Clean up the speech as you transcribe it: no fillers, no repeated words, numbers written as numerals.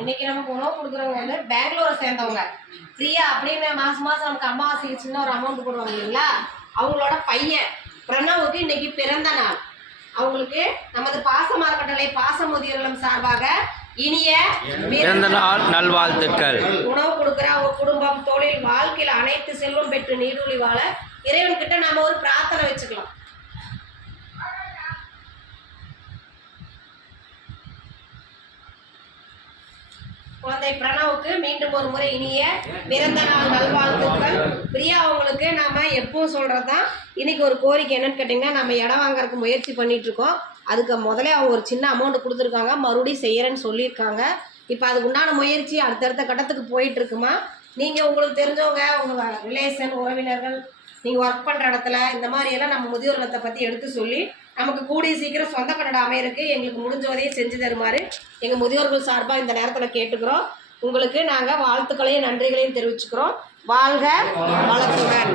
இன்னைக்கு நமக்கு உணவு கொடுக்குறவங்க வந்து பெங்களூரை சேர்ந்தவங்க. ஃப்ரீயா அப்படின்னு மாசம் மாசம் நமக்கு அம்மாவாசைக்கு சின்ன ஒரு அமௌண்ட் போடுவாங்க இல்லைங்களா, அவங்களோட பையன் பிரணவுக்கு இன்னைக்கு பிறந்த நாள். அவங்களுக்கு நமது பாச மார்க்கட்டளை பாச முதியோர்களும் சார்பாக இனிய பிறந்த நாள் நல்வாழ்த்துக்கள். உணவு கொடுக்குற அவங்க குடும்பம், தொழில், வாழ்க்கையில் அனைத்து செல்வம் பெற்று நீடூழி வாழ இறைவன்கிட்ட நாம ஒரு பிரார்த்தனை வச்சுக்கலாம். குழந்தை பிரணவுக்கு மீண்டும் ஒரு முறை இனிய பிறந்த நாள் நல்வாழ்த்துக்கள். பிரியா அவங்களுக்கு நாம எப்பவும் சொல்றதுதான், இன்னைக்கு ஒரு கோரிக்கை என்னன்னு கேட்டீங்கன்னா, நம்ம இடம் வாங்கறதுக்கு முயற்சி பண்ணிட்டு இருக்கோம். அதுக்கு முதலே அவங்க ஒரு சின்ன அமௌண்ட் கொடுத்துருக்காங்க, மறுபடியும் செய்யறேன்னு சொல்லியிருக்காங்க. இப்போ அதுக்கு உண்டான முயற்சி அடுத்தடுத்த கட்டத்துக்கு போயிட்டு இருக்குமா. நீங்க உங்களுக்கு தெரிஞ்சவங்க, உங்க ரிலேஷன், உறவினர்கள், நீங்க ஒர்க் பண்ற இடத்துல இந்த மாதிரி எல்லாம் நம்ம முதியோர் இல்லத்தை பத்தி எடுத்து சொல்லி நமக்கு கூடிய சீக்கிரம் சொந்த கட்டடம் அமையறதுக்கு எங்களுக்கு முடிஞ்ச உதவியை செஞ்சு தருமாறு எங்கள் முதியோர்கள் சார்பாக இந்த நேரத்தில் கேட்டுக்கிறோம். உங்களுக்கு நாங்கள் வாழ்த்துக்களையும் நன்றிகளையும் தெரிவிச்சுக்கிறோம். வாழ்க வளத்துடன்.